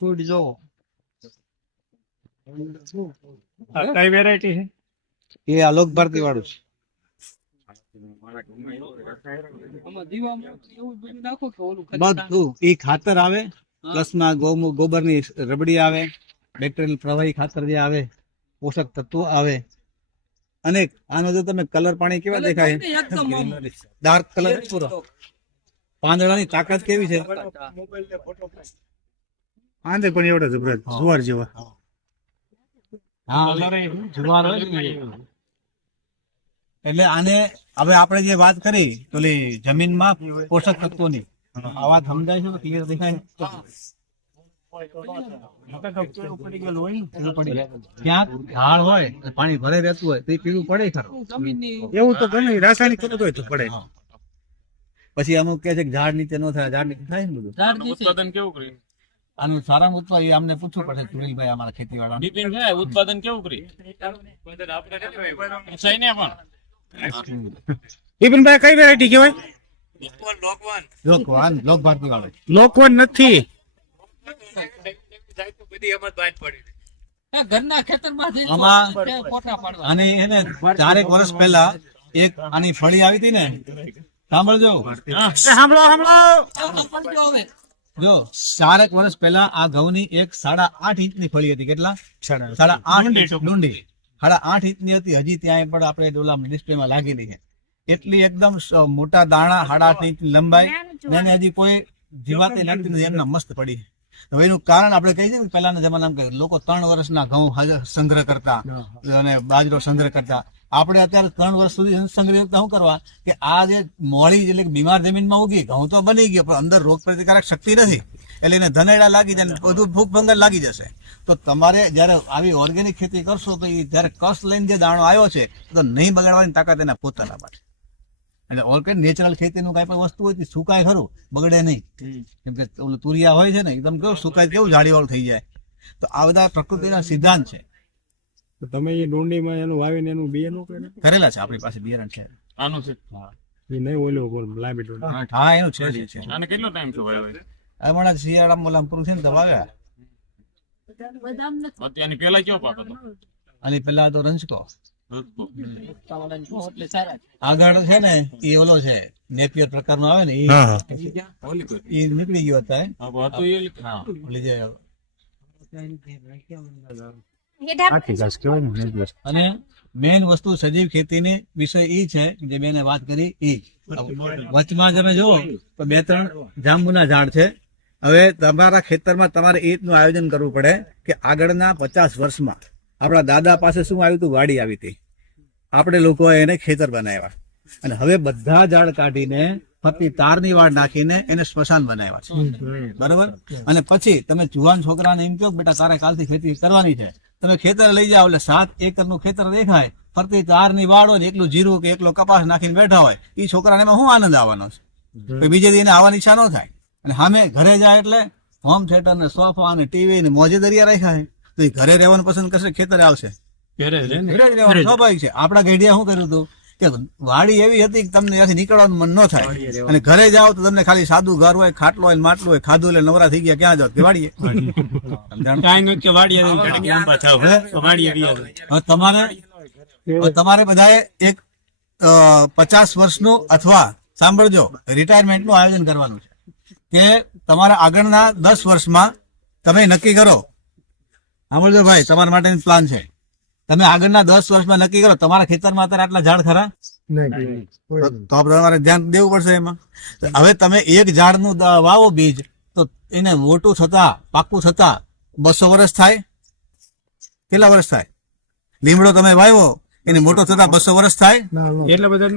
Food કઈ variety છે? એ અલોક ભારતી વાળું છે. આમાં દીવામાં એવું બધું નાખો કે ઓલું ખતરનાક? બધું. એ ખાતર આવે પ્લસમાં ગોબરની રબડી આવે બેક્ટેરિયલ પ્રવાહી ખાતર જે આવે પોષક તત્વો આવે. અને આનો જો તમે કલર પાણી કેવા દેખાય? ડાર્ક કલર પૂરો. પાંદડાની તાકાત કેવી છે? આંધે પણ એવડા જબરદસ્ત જુવાર જેવા. એટલે આને હવે આપણે જે વાત કરી પેલી જમીનમાં પોષક તત્વોની. આ વાત સમજાય છે ક્લિયર દેખાય ક્યાંક ઝાડ હોય અને પાણી ભરે રહેતું હોય તો પીવું પડે ખરું. એવું તો ગમે રાસાયણિક ખબર હોય તો પડે. પછી અમુક કે છે કે ઝાડ નીચે નો થાય ઝાડ નીચે થાય ને બધું. ઝાડ ઉત્પાદન કેવું કર્યું? આનું સારામાં ઉત્પાદન એ અમને પૂછવું પડશે સુનિલભાઈ અમારા ખેતીવાળા બિપિન ભાઈ ઉત્પાદન કેવું કર્યું? સહી ને પણ. બિપિનભાઈ કઈ વેરાયટી કહેવાય? લોકવાન. લોક ભારતી વાળો લોકવાન નથી. બધી ઘરના ખેતરમાં પડી આમાં- ફોટા અને એને ચારેક વર્ષ પહેલા એક આની ફળી આવી હતી ને સાંભળજો. સાંભળો સાંભળો. જો ચારેક વર્ષ પહેલા આ ઘઉંની એક સાડા આઠ ઇંચની ફળી હતી. કેટલા? સાડા આઠ. ડુંડી સાડા આઠ ઇંચની હતી. હજી ત્યાં પણ આપણે ડોલા ડિસ્પ્લેમાં લાગેલી છે. એટલી એકદમ મોટા દાણા સાડા આઠ ઇંચની લંબાઈ. અને એને હજી કોઈ જીવાતી લાગતી નથી. એમના મસ્ત પડી હવે એનું કારણ આપણે કહી છીએ ને પહેલાના જમાનામાં લોકો ત્રણ વર્ષના ઘઉં સંગ્રહ કરતા અને બાજરો સંગ્રહ કરતા. આપણે અત્યારે ત્રણ વર્ષ સુધી સંગ્રહ શું કરવા કે આ જે મોડી એટલે બીમાર જમીનમાં ઉગી ઘઉં તો બની ગયો પણ અંદર રોગ પ્રતિકારક શક્તિ નથી. એટલે એને ધનેડા લાગી જાય બધું ભૂખ ભંગર લાગી જશે. તો તમારે જ્યારે આવી ઓર્ગેનિક ખેતી કરશો તો એ જ્યારે કસ લઈને જે દાણો આવ્યો છે તો નહીં બગાડવાની તાકાત એના પોતાના પાસે એટલે ઓર્ગેનિક નેચરલ ખેતીનું કાંઈ પણ વસ્તુ હોય તો સુકાય ખરું બગડે નહીં. કેમ કે ઓલું તુરિયા હોય છે ને એકદમ કેવું સુકાય કેવું જાળીવાળું થઈ જાય. તો આ બધા પ્રકૃતિના સિદ્ધાંત છે. તો તમે એ ડુંડીમાં એનું વાવીને એનું બિયારણ કરે કરેલા છે આપણી પાસે બિયારણ છે. આનું છે. એ નહીં ઓલો બોલ લાંબી ડુંડી. હા એનું છે છે, અને કેટલો ટાઈમ છે ભાઈ હમણાં શિયાળામાં ઓલા પૂરું થયું ને તો અત્યારની પેલા કયો પાક હતો? અને પેલા તો રંજકો. છે. આગળ છે ને એ ઓલો છે નેપિયર પ્રકારનો આવે ને એ નીકળી ગયો હતું એ. અને મેઇન વસ્તુ સજીવ ખેતીની વિષય ઈ છે જે બેને વાત કરી ઈ. વચમાં તમે જુઓ તો બે ત્રણ જાંબુના ઝાડ છે. હવે તમારા ખેતરમાં તમારે એ રીતનું આયોજન કરવું પડે કે આગળના પચાસ વર્ષમાં આપણા દાદા પાસે શું આવ્યું હતું? વાડી આવી હતી. આપણે લોકોએ એને ખેતર બનાવ્યા. અને હવે બધા ઝાડ કાઢીને ફરતી તારની વાડ નાખીને એને સ્મશાન બનાવ્યા છે. બરાબર? અને પછી તમે જુવાન છોકરાને એમ કહો બેટા તારે કાલથી ખેતી કરવાની છે. તમે ખેતર લઈ જાઓ એટલે સાત એકરનું ખેતર દેખાય. ફરતી તારની ની હોય ને એકલું જીરું કે એકલો કપાસ નાખીને બેઠા હોય. એ છોકરાને એમાં શું આનંદ આવવાનો છે? બીજે દી એને આવવાની ઈચ્છા ન થાય. અને સામે ઘરે જાય એટલે હોમ થિયેટર ને સોફા ને ટીવી ને મોજે દરિયા રાખ્યા છે. તો એ ઘરે રહેવાનું પસંદ કરશે ખેતરે આવશે? આપડા સ્વાભાવિક છે. ગઢિયા શું કર્યું હતું કે વાડી એવી હતી કે તમને ત્યાંથી નીકળવાનું મન ન થાય. અને ઘરે જાઓ તો તમને ખાલી સાદું ઘર હોય ખાટલો હોય માટલું હોય ખાધું એટલે નવરા થઈ ગયા ક્યાં જાઓ? કે વાડીએ? તમારે તમારે બધાએ એક અ, પચાસ વર્ષનું અથવા સાંભળજો રિટાયરમેન્ટનું આયોજન કરવાનું છે. કે તમારા આગળના દસ વર્ષમાં તમે નક્કી કરો. સાંભળજો ભાઈ તમારા માટેની પ્લાન છે. તમે આગળના દસ વર્ષમાં નક્કી કરો તમારા ખેતરમાં અત્યારે આટલા ઝાડ ખરા? તો તમારે ધ્યાન દેવું પડશે એમાં. હવે તમે એક ઝાડનું વાવો બીજ તો એને મોટું થતા પાકું થતા બસો વર્ષ થાય? કેટલા વર્ષ થાય? લીમડો તમે વાવ્યો એને મોટો થતા બસો વર્ષ થાય? એટલે બધા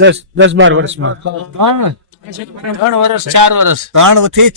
દસ દસ બાર વર્ષમાં. ત્રણ વર્ષ ચાર વર્ષ. ત્રણથી